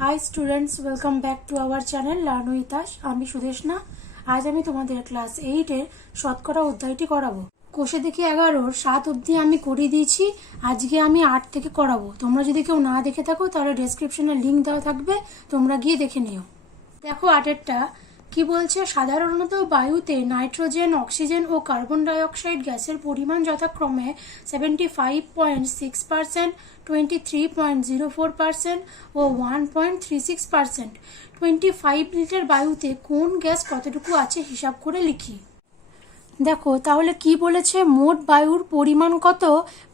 High students, welcome back to our channel learn with us. আমি সুদেশনা। আজ আমি তোমাদের ক্লাস 8-এর শতকরা অধ্যায়টি করাবো। কোষে দেখি 11-র 7 অবধি আমি করিয়ে দিয়েছি। আজকে আমি 8 থেকে করাবো। তোমরা যদি কেউ না দেখে থাকো তাহলে ডেসক্রিপশনে লিঙ্ক দেওয়া থাকবে, তোমরা গিয়ে দেখে নিও। দেখো 8-এরটা কি বলছে। সাধারণত বায়ুতে নাইট্রোজেন, অক্সিজেন ও কার্বন ডাইঅক্সাইড গ্যাসের পরিমাণ যথাক্রমে 75.6%, 23.04% ও 1.36%। 25 লিটার বায়ুতে কোন গ্যাস কতটুকু আছে হিসাব করে লিখি। দেখো তাহলে কি বলেছে, মোট বায়ুর পরিমাণ কত?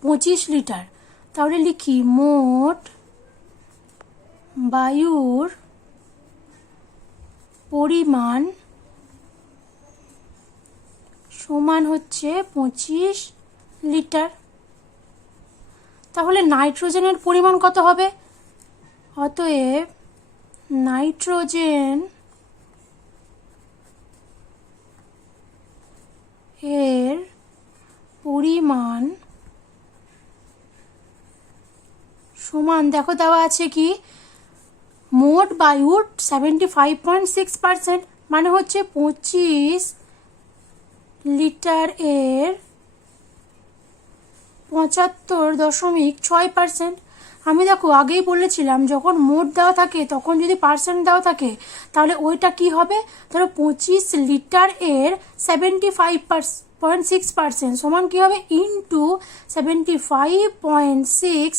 25 লিটার। তাহলে লিখি মোট বায়ুর পরিমাণ সমান হচ্ছে 25 লিটার। তাহলে নাইট্রোজেনের পরিমাণ কত হবে? অতএব নাইট্রোজেন এর পরিমাণ সমান, দেখো দেওয়া আছে কি, মোট বায়ুর 75.6%, মানে হচ্ছে 25 লিটার এর 75.6%। আমি দেখো আগেই বলেছিলাম যখন মোট দেওয়া থাকে তখন যদি পার্সেন্ট দেওয়া থাকে তাহলে ওইটা কি হবে, ধরো 25 লিটার এর 75.6% সমান কি হবে, ইন্টু 75.6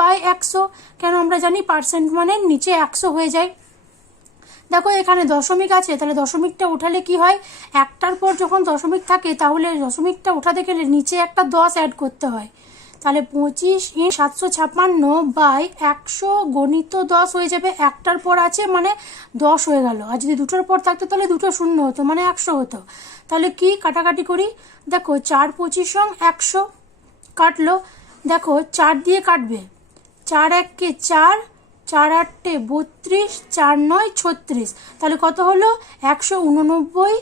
বাই 100। কেন আমরা জানি পার্সেন্ট মানে নিচে 100 হয়ে যায়। দেখো এখানে দশমিক আছে, তাহলে দশমিকটা উঠালে কি হয়, একটার পর যখন দশমিক থাকে তাহলে দশমিকটা উঠাতে গেলে নিচে একটা 10 অ্যাড করতে হয়। তাহলে 25 × 756 বাই 100 গণিত 10 হয়ে যাবে। একটার পর আছে মানে 10 হয়ে গেল। আর যদি দুটোর পর থাকতো তাহলে দুটো শূন্য হতো, মানে 100 হতো। তাহলে কি কাটাকাটি করি, দেখো 4 25 100 কাটলো। দেখো 4 দিয়ে কাটবে, 4 1 4, 4 8 32, 4 9 36। তাহলে কত হলো, 189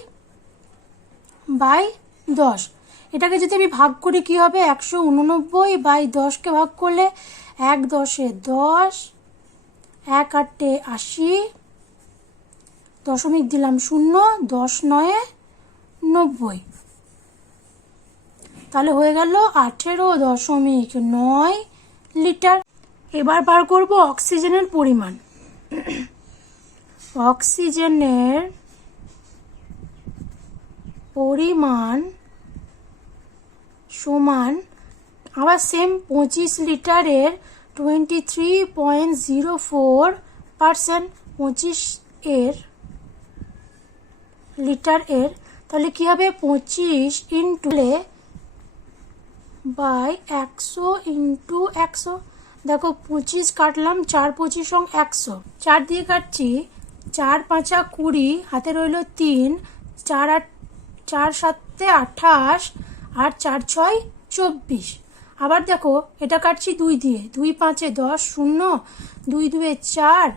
বাই 10। এটাকে যদি আমি ভাগ করি কি হবে, 189 বাই 10কে ভাগ করলে 1 10 10, 1 8 80, দশমিক দিলাম 0, 10 9 90। তাহলে হয়ে গেল 18.9 লিটার। এবার বার করব অক্সিজেনের পরিমাণ। অক্সিজেনের পরিমাণ সমান আবার সেম 25 লিটারের 23.04%, 25 এর লিটার এর। তাহলে কি হবে, 25 ইন্টু বাই 100 ইন্টু 100। দেখো 25 কাটলাম, 4 25 100, 4 দিয়ে কাটছি, 4 5 20, হাতে রইল 3, 4 8 4 7 28, আর 4 6 24। আবার দেখো এটা কাটছি 2 দিয়ে, 2 5 10 0, 2 2 4,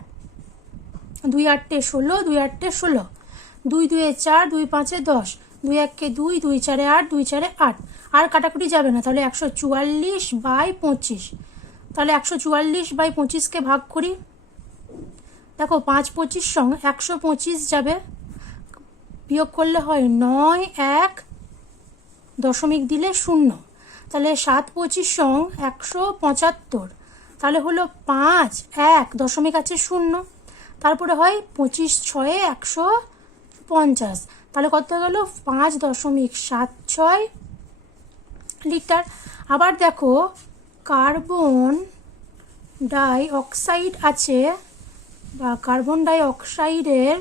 2 8 16, 2 8 16, 2 2 4, 2 5 10, 2 1 2, 2 4 8, 2 4 8। আর কাটাকুটি যাবে না, তাহলে 144 বাই 25। তাহলে 144 বাই 25কে ভাগ করি। দেখো 5 25 125 যাবে, বিয়োগ করলে হয় 9 1, দশমিক দিলে 0। তাহলে 7 25 175। তাহলে হলো 5 1, দশমিক আছে 0। তারপরে হয় 25 6 150। তাহলে কত গেল, 5.76 লিটার। আবার দেখো কার্বন ডাই অক্সাইড আছে, বা কার্বন ডাই অক্সাইডের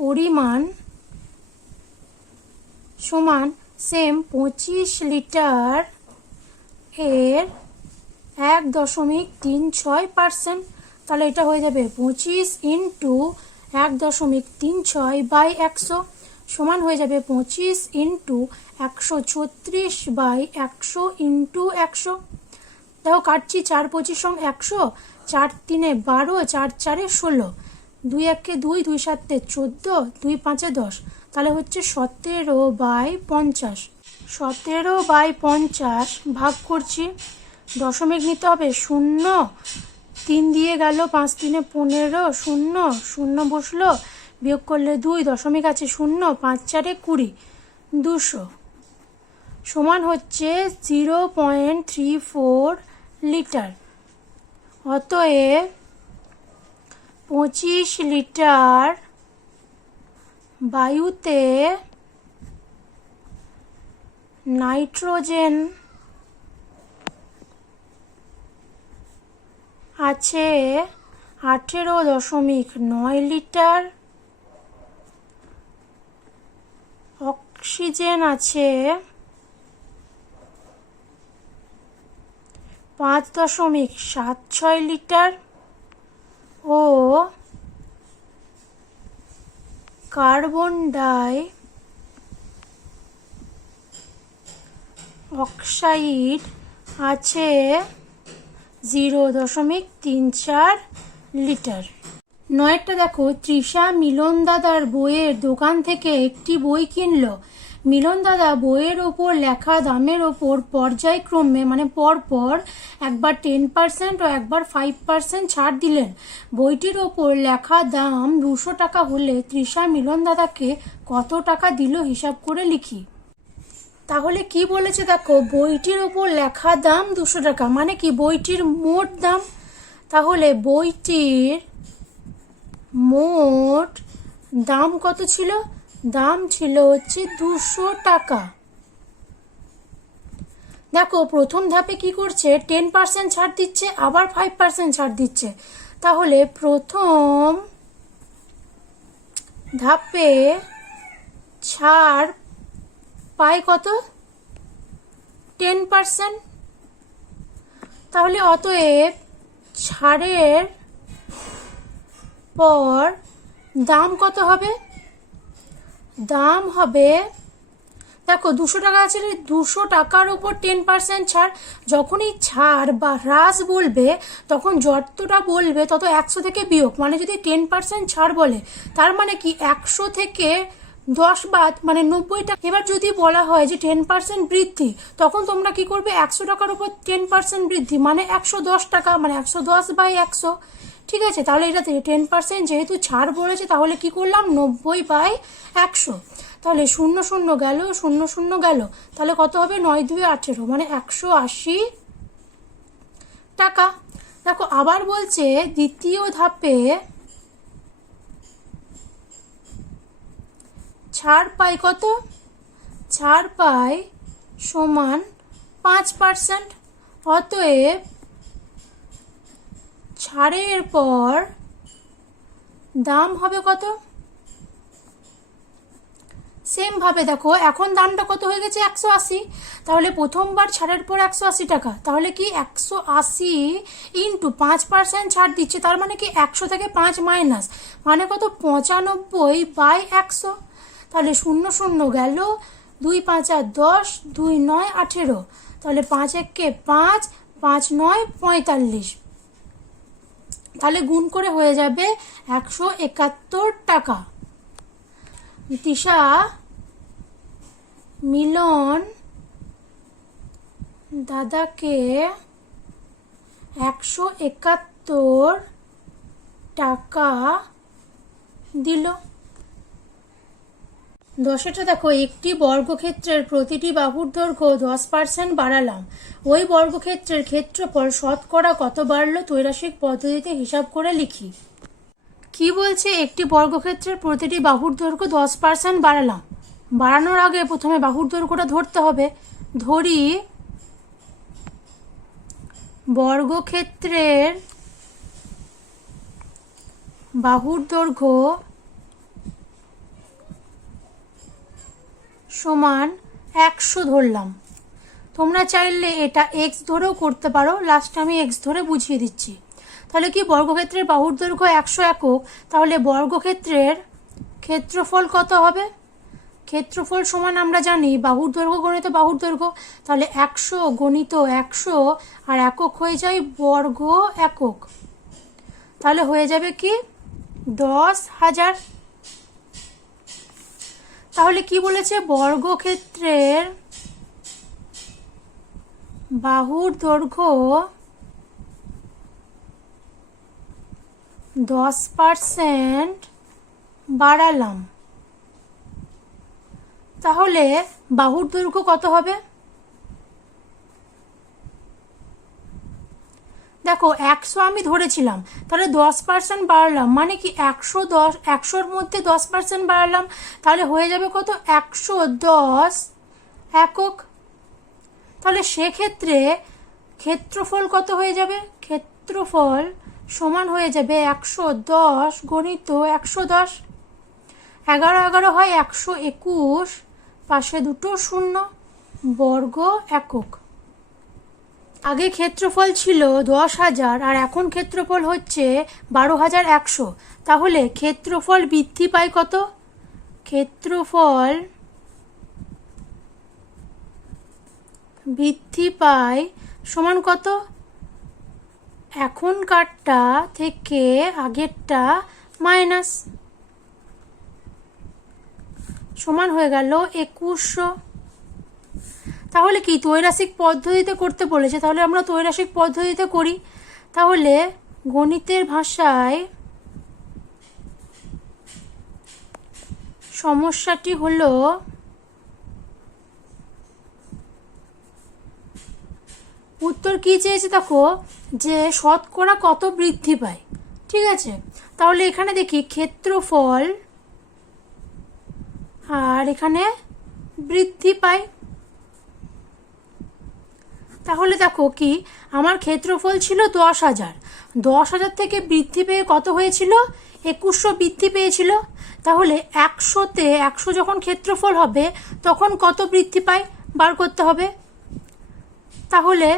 পরিমাণ সমান সেম 25 লিটার এর 1.36%। তাহলে এটা হয়ে যাবে 25 ইন্টু 1.36 বাই 100 সমান হয়ে যাবে 25 ইন্টু 136 বাই 100 ইন্টু 100। দেখো কাটছি, 4 25 100, 4 3 12, 4 4 16, 2 1 2, 2 7 14, 2 5 10। তাহলে হচ্ছে 17 বাই 50। 17 বাই 50 ভাগ করছি, দশমিক নিতে হবে 0, 3 দিয়ে গেল, 5 3 15, শূন্য শূন্য বসলো, বিয়োগ করলে 2, দশমিক আছে 0, 5 4 20, 200 সমান হচ্ছে 0.34 লিটার। অতএব 25 লিটার বায়ুতে নাইট্রোজেন আছে 18.9 লিটার, অক্সিজেন আছে 5.76 লিটার ও কার্বন ডাই অক্সাইড আছে 0.34 লিটার। 9টা দেখো, তৃষা মিলন দাদার বইয়ের দোকান থেকে একটি বই কিনলো। মিলন দাদা বইয়ের ওপর লেখা দামের ওপর পর্যায়ক্রমে মানে পরপর একবার 10% ও একবার 5% ছাড় দিলেন। বইটির ওপর লেখা দাম 200 টাকা হলে তৃষা মিলন দাদাকে কত টাকা দিল হিসাব করে লিখি। তাহলে কি বলেছে দেখো, বইটির ওপর লেখা দাম 200 টাকা মানে কি বইটির মোট দাম। তাহলে বইটির মোট দাম কত ছিল? দাম ছিল হচ্ছে 200 টাকা। দেখো প্রথম ধাপে কি করছে, 10% ছাড় দিচ্ছে, আবার 5% ছাড় দিচ্ছে। তাহলে প্রথম ধাপে ছাড় পাই কত? 10%। তাহলে অতএব ছাড়ের পর দাম কত হবে? দাম হবে, দেখো 200 টাকা আছে, 200 টাকার উপর 10% ছাড়। যখনই ছাড় বা হ্রাস বলবে তখন যতটা বলবে তত 100 থেকে বিয়োগ, মানে যদি 10% ছাড় বলে তার মানে কি 100 থেকে 10 বাদ মানে 90 টাকা। এবার যদি বলা হয় যে 10% বৃদ্ধি, তখন তোমরা কি করবে, 100 টাকার উপর 10% বৃদ্ধি মানে 110 টাকা, মানে 110/100। ঠিক আছে, তাহলে এটা 10% যেহেতু ছাড় বলেছে তাহলে কি করলাম, 90/100। তাহলে 0 0 গেল, 0 0 গেল, তাহলে কত হবে, 9 2 18 মানে 180 টাকা। দেখো আবার বলছে দ্বিতীয় ধাপে ছাড় পাই কত? ছাড় পাই সমান 5%। অতএব ছাড়ের পর দাম হবে কত? সেম ভাবে দেখো এখন দামটা কত হয়ে গেছে, 180। তাহলে প্রথমবার ছাড়ের পর 180 টাকা, তাহলে কি 180 ইন্টু 5% ছাড় দিচ্ছে, তার মানে কি 100 থেকে 5 মাইনাস মানে কত, 95/100। তাহলে 0 0 গেল, 2 5 আর 10, 2 9 18, তাহলে 5 1 5, 5 9 45। তাহলে গুণ করে হয়ে যাবে 171 টাকা। তৃষা মিলন দাদাকে 171 টাকা দিল। 10টা দেখো, একটি বর্গক্ষেত্রের প্রতিটি বাহুর দৈর্ঘ্য 10% বাড়ালাম, ওই বর্গক্ষেত্রের ক্ষেত্রফল শতকরা কত বাড়লো ত্রৈরাশিক পদ্ধতিতে হিসাব করে লিখি। কি বলছে, একটি বর্গক্ষেত্রের প্রতিটি বাহুর দৈর্ঘ্য 10% বাড়ালাম। বাড়ানোর আগে প্রথমে বাহুর দৈর্ঘ্যটা ধরতে হবে। ধরি বর্গক্ষেত্রের বাহুর দৈর্ঘ্য সমান 100 ধরলাম। তোমরা চাইলে এটা x ধরেও করতে পারো, লাস্টে আমি x ধরে বুঝিয়ে দিচ্ছি। তাহলে কি বর্গক্ষেত্রের বাহুর দৈর্ঘ্য 100 একক, তাহলে বর্গক্ষেত্রের ক্ষেত্রফল কত হবে? ক্ষেত্রফল সমান আমরা জানি বাহুর দৈর্ঘ্য গণিত বাহুর দৈর্ঘ্য, তাহলে 100 গণিত 100 আর একক হয়ে যায় বর্গ একক, তাহলে হয়ে যাবে কি 10,000। তাহলে কি বলেছে, বর্গক্ষেত্রের বাহুর দৈর্ঘ্য 10% বাড়ালাম, তাহলে বাহুর দৈর্ঘ্য কত হবে? দেখো 100 আমি ধরেছিলাম, তাহলে 10% বাড়ালাম মানে কি 100র মধ্যে 10% বাড়ালাম, তাহলে হয়ে যাবে কত? 110 একক। তাহলে সেক্ষেত্রে ক্ষেত্রফল কত হয়ে যাবে? ক্ষেত্রফল সমান হয়ে যাবে 110 গণিত 110। 11 11 হয় 121, পাশে দুটো শূন্য, বর্গ একক। আগে ক্ষেত্রফল ছিল 10,000 আর এখন ক্ষেত্রফল হচ্ছে 12,100, তাহলে ক্ষেত্রফল বৃদ্ধি পায় কত? ক্ষেত্রফল বৃদ্ধি পায় সমান কত? এখনকারটা থেকে আগেরটা মাইনাস, সমান হয়ে গেল 2100। তাহলে কি ত্রৈরাসিক পদ্ধতিতে করতে বলেছে, তাহলে আমরা ত্রৈরাসিক পদ্ধতিতে করি। তাহলে গণিতের ভাষায় সমস্যাটি হলো উত্তর কি চেয়েছে দেখো, যে শতকরা কত বৃদ্ধি পায়। ঠিক আছে, তাহলে এখানে দেখি ক্ষেত্রফল আর এখানে বৃদ্ধি পায়। তাহলে দেখো কি আমার ক্ষেত্রফল ছিল 10,000, 10,000 থেকে বৃদ্ধি পেয়ে কত হয়েছিল? 2100 বৃদ্ধি পেয়েছিল। তাহলে 100তে 100 যখন ক্ষেত্রফল হবে তখন কত বৃদ্ধি পায় বার করতে হবে। তাহলে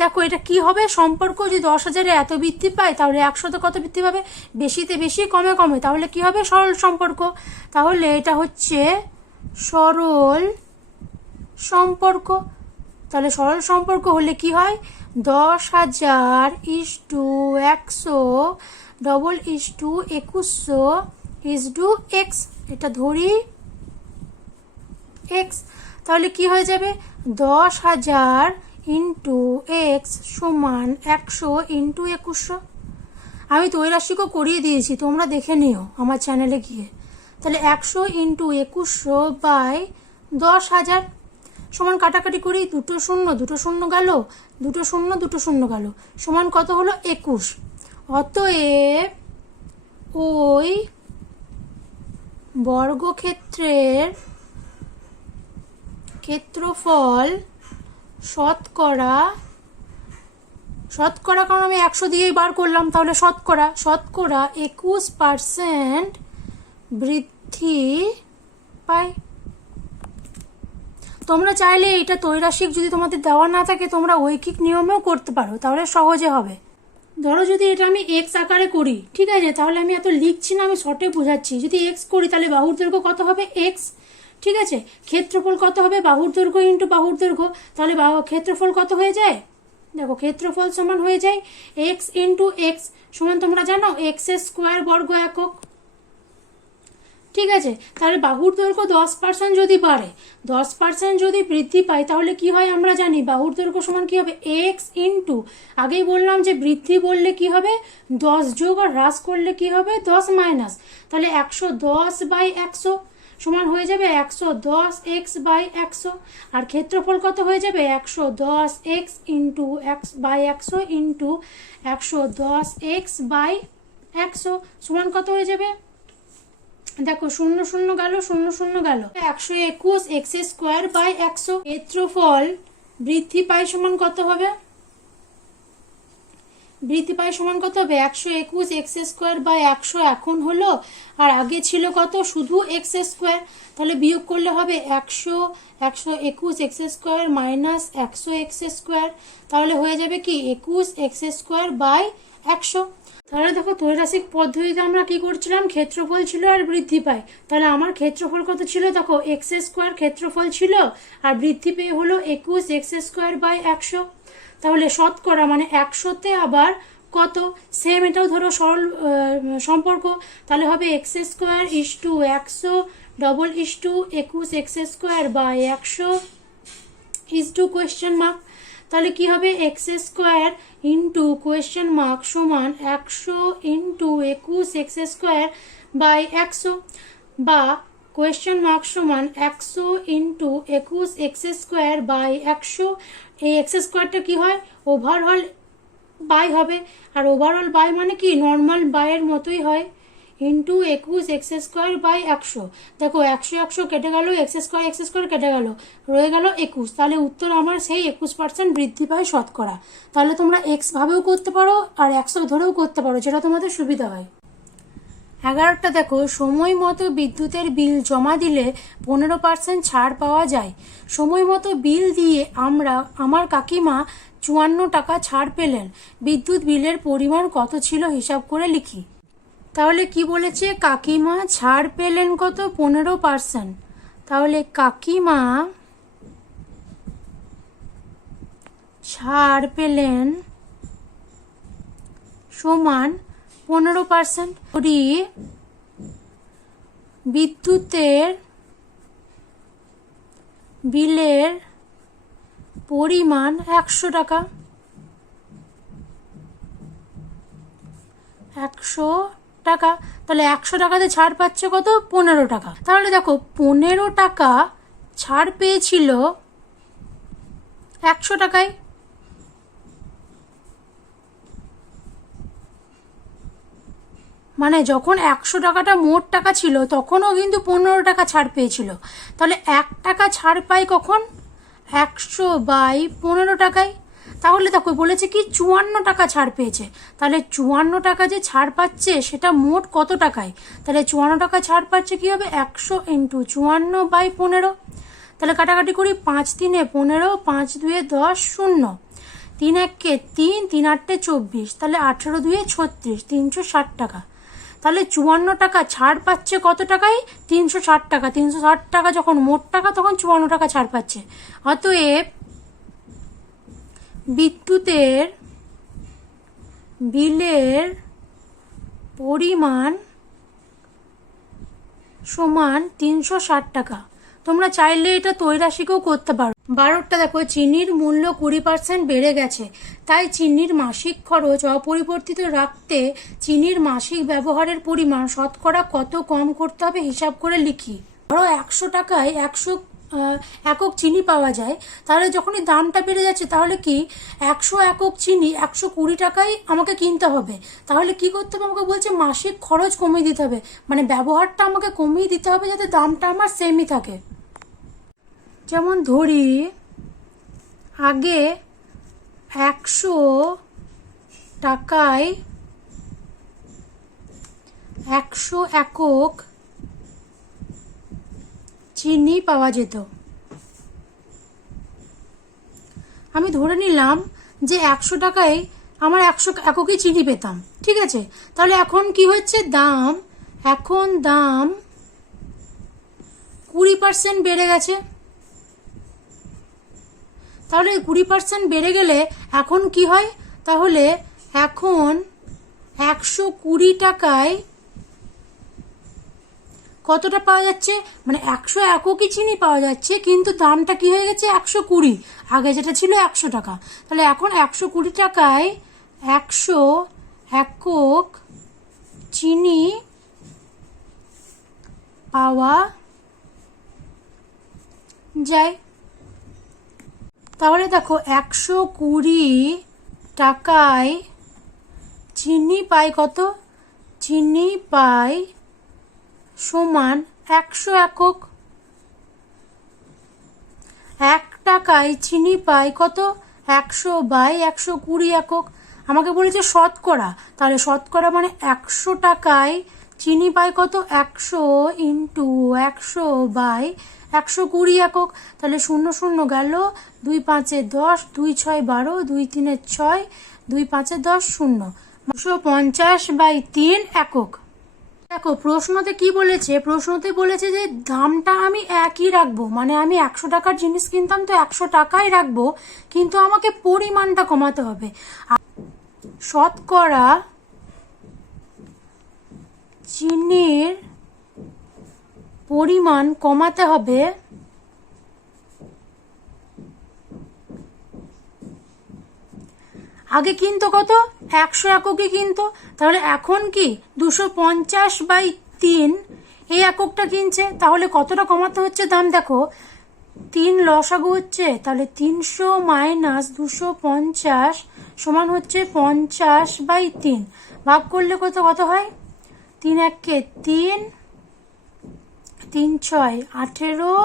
দেখো এটা কি হবে সম্পর্ক, যে 10,000-এ এত বৃদ্ধি পায় তাহলে 100তে কত বৃদ্ধি পাবে? বেশিতে বেশি কমে কমে, তাহলে কি হবে? সরল সম্পর্ক। তাহলে এটা হচ্ছে সরল সম্পর্ক। তাহলে সরল সম্পর্ক হলে কি হয়? 10,000 = 100 ডবল = 2100 = x, এটা ধরি x। তাহলে কি হয়ে যাবে? 10,000 × x সমান 100 × 2100। আমি ত্রৈরাশিকও করিয়ে দিয়েছি, তোমরা দেখে নিও আমার চ্যানেলে গিয়ে। তাহলে 100 × 2100/10,000 সমান কাটাকাটি করি, দুটো শূন্য দুটো শূন্য গেল, দুটো শূন্য দুটো শূন্য গেল, সমান কত হলো? 21। অতএব ওই বর্গক্ষেত্রের ক্ষেত্রফল শতকরা কারণ আমি 100 দিয়েই বার করলাম, তাহলে শতকরা 21% বৃদ্ধি পায়। তোমরা চাইলে এটা ত্রৈরাসিক যদি তোমাদের দেওয়া না থাকে তোমরা ঐকিক নিয়মেও করতে পারো, তাহলে সহজে হবে। ধরো যদি এটা আমি এক্স আকারে করি, ঠিক আছে, তাহলে আমি এত লিখছি না, আমি শর্টে বোঝাচ্ছি। যদি এক্স করি তাহলে বাহুর দৈর্ঘ্য কত হবে? এক্স। ঠিক আছে, ক্ষেত্রফল কত হবে? বাহুর দৈর্ঘ্য ইন্টু বাহুর দৈর্ঘ্য। তাহলে ক্ষেত্রফল কত হয়ে যায়? দেখো ক্ষেত্রফল সমান হয়ে যায় এক্স ইন্টু এক্স সমান, তোমরা জানো x² বর্গ একক। ঠিক আছে, তাহলে বাহুর দৈর্ঘ্য 10% যদি বাড়ে, 10% যদি বৃদ্ধি পায় তাহলে কি হয় আমরা জানি, বাহুর দৈর্ঘ্য সমান কি হবে? এক্স ইন্টু, আগেই বললাম যে বৃদ্ধি বললে কি হবে? 10 যোগ, আর হ্রাস করলে কি হবে? 10 মাইনাস। তাহলে 110/100 সমান হয়ে যাবে 110x/100। আর ক্ষেত্রফল কত হয়ে যাবে? 110x × x/100 ইন্টু 110x/100 সমান কত হয়ে যাবে? দেখো শূন্য শূন্য গেল, শূন্য শূন্য গেল, 121 x²/100। ক্ষেত্রফল বৃদ্ধি পায় সমান কত হবে? বৃদ্ধি পায় সমান কত হবে? 121 x²/100 এখন হলো, আর আগে ছিল কত? শুধু x²। তাহলে বিয়োগ করলে হবে 121 x² মাইনাস 100 x², তাহলে হয়ে যাবে কি 21 x²/100। তাহলে দেখো ত্রৈরাসিক পদ্ধতিতে আমরা কি করছিলাম? ক্ষেত্রফল ছিল আর বৃদ্ধি পায়। তাহলে আমার ক্ষেত্রফল কত ছিল? দেখো x² ক্ষেত্রফল ছিল আর বৃদ্ধি পেয়ে হলো 21 x²/100। তাহলে শতকরা মানে 100তে আবার কত? সেম এটাও ধরো সরল সম্পর্ক, তাহলে হবে x² = 100 ডবল = 21 x²/100 = ? তাহলে কি হবে x square into question mark সমান 100 ইন্টু 21 এক্স স্কোয়ার বাই 100, বা কোয়েশ্চেন মার্ক সমান 100 ইন্টু 21 এক্স স্কোয়ার বাই 100। এই এক্স স্কোয়ারটা কি হয়, ওভারঅল বাই হবে, আর ওভারঅল বাই মানে কি নর্মাল বাইয়ের মতোই হয়, ইন্টু 21 এক্স স্কোয়ার বাই 100। দেখো 100 কেটে গেল, এক্স স্কোয়ার কেটে গেল, রয়ে গেল 21। তাহলে উত্তর আমার সেই 21% বৃদ্ধি পায় শতকরা। তাহলে তোমরা এক্স ভাবেও করতে পারো আর 100 ধরেও করতে পারো, যেটা তোমাদের সুবিধা হয়। 11টা দেখো, সময় মতো বিদ্যুতের বিল জমা দিলে 15% ছাড় পাওয়া যায়। সময় মতো বিল দিয়ে আমার কাকিমা 54 টাকা ছাড় পেলেন। বিদ্যুৎ বিলের পরিমাণ কত ছিল হিসাব করে লিখি। তাহলে কি বলেছে, কাকিমা ছাড় পেলেন কত, 15%। তাহলে কাকিমা ছাড় পেলেন সমান 15%। বিদ্যুতের বিলের পরিমাণ 100 টাকা। 100 টাকা, তাহলে 100 টাকাতে ছাড় পাচ্ছে কত, 15 টাকা। তাহলে দেখো 15 টাকা ছাড় পেয়েছিল 100 টাকায়। মানে যখন 100 টাকাটা মোট টাকা ছিল তখনও কিন্তু 15 টাকা ছাড় পেয়েছিল। তাহলে 1 টাকা ছাড় পাই কখন, 100 বাই 15 টাকায়। তাহলে দেখো বলেছে কি 54 টাকা ছাড় পেয়েছে। তাহলে 54 টাকা যে ছাড় পাচ্ছে সেটা মোট কত টাকায়, তাহলে 54 টাকা ছাড় পাচ্ছে কি হবে, 100 ইন্টু 54 বাই 15। তাহলে কাটাকাটি করি, 5 3 15, 5 2 10, 0, 3 1 3, 3 8 24, তাহলে 18 2 36, 360 টাকা। তাহলে 54 টাকা ছাড় পাচ্ছে কত টাকায়, 360 টাকা। 360 টাকা যখন মোট টাকা তখন 54 টাকা ছাড় পাচ্ছে। অতএব বিদ্যুতের বিলের পরিমাণ সমান 360 টাকা। তোমরা চাইলে এটা ত্রৈরাশিকেও করতে পারো। 12টা দেখো, চিনির মূল্য 20% বেড়ে গেছে, তাই চিনির মাসিক খরচ অপরিবর্তিত রাখতে চিনির মাসিক ব্যবহারের পরিমাণ শতকরা কত কম করতে হবে হিসাব করে লিখি। ধরো 100 টাকায় 100 একক চিনি পাওয়া যায়, তাহলে যখনই দামটা বেড়ে যাচ্ছে তাহলে কি 100 একক চিনি 120 টাকায় আমাকে কিনতে হবে। তাহলে কি করতে হবে, আমাকে বলছে মাসিক খরচ কমিয়ে দিতে হবে, মানে ব্যবহারটা আমাকে কমিয়ে দিতে হবে যাতে দামটা আমার সেমই থাকে। যেমন ধরি আগে 100 টাকায় 100 একক চিনি পাওয়া যেত। আমি ধরে নিলাম যে 100 টাকায় আমার 100 এককই চিনি পেতাম, ঠিক আছে। তাহলে এখন কি হচ্ছে, এখন দাম 20% বেড়ে গেছে। তাহলে 20% বেড়ে গেলে এখন কি হয়, তাহলে এখন 120 টাকায় কতটা পাওয়া যাচ্ছে, মানে 100 এককই চিনি পাওয়া যাচ্ছে, কিন্তু দামটা কি হয়ে গেছে 120, আগে যেটা ছিল 100 টাকা। তাহলে এখন 120 টাকায় 100 একক চিনি পাওয়া যায়। তাহলে দেখো 120 টাকায় চিনি পাই কত, চিনি পাই সমান 100 একক। 1 টাকায় চিনি পাই কত, 100 বাই 120 একক। আমাকে বলেছে শতকরা, তাহলে শতকরা মানে 100 টাকায় চিনি পাই কত, 100 ইন্টু 100 বাই 120 একক। তাহলে 0 0 গেল, 2 5 10, 2 6 12, 2 3 6, 2 5 10, 0, 250/3 একক। দেখো প্রশ্নতে কি বলেছে, প্রশ্নতে বলেছে যে দামটা আমি একই রাখবো, মানে আমি 100 টাকার জিনিস কিনতাম তো 100 টাকাই রাখবো, কিন্তু আমাকে পরিমাণটা কমাতে হবে। শতকরা চিনির পরিমাণ কমাতে হবে আগে কিনতো কত, 100 এককই কিনতো, তাহলে এখন কি 250/3 এই এককটা কিনছে, তাহলে কতটা কমাতে হচ্ছে দাম দেখো, 3 লসাগু হচ্ছে, তাহলে 300 - 250 সমান হচ্ছে 50/3, ভাগ করলে কত হয়, 3 1 3, 3 6 18,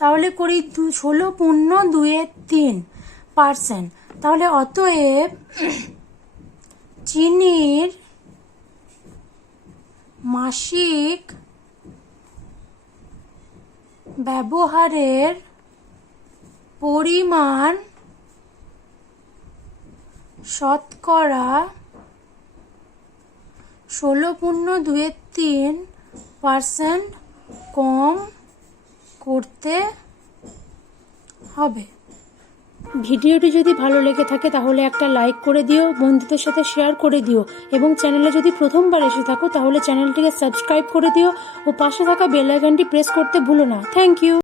তাহলে করি 16.23%। তাহলে অতএব চিনির মাসিক ব্যবহারের পরিমাণ শতকরা 16.23% কম করতে হবে। ভিডিওটি যদি ভালো লেগে থাকে তাহলে একটা লাইক করে দিও, বন্ধুদের সাথে শেয়ার করে দিও, এবং চ্যানেলে যদি প্রথমবার এসে থাকো তাহলে চ্যানেলটিকে সাবস্ক্রাইব করে দিও ও পাশে থাকা বেল আইকনটি প্রেস করতে ভুলো না। Thank you.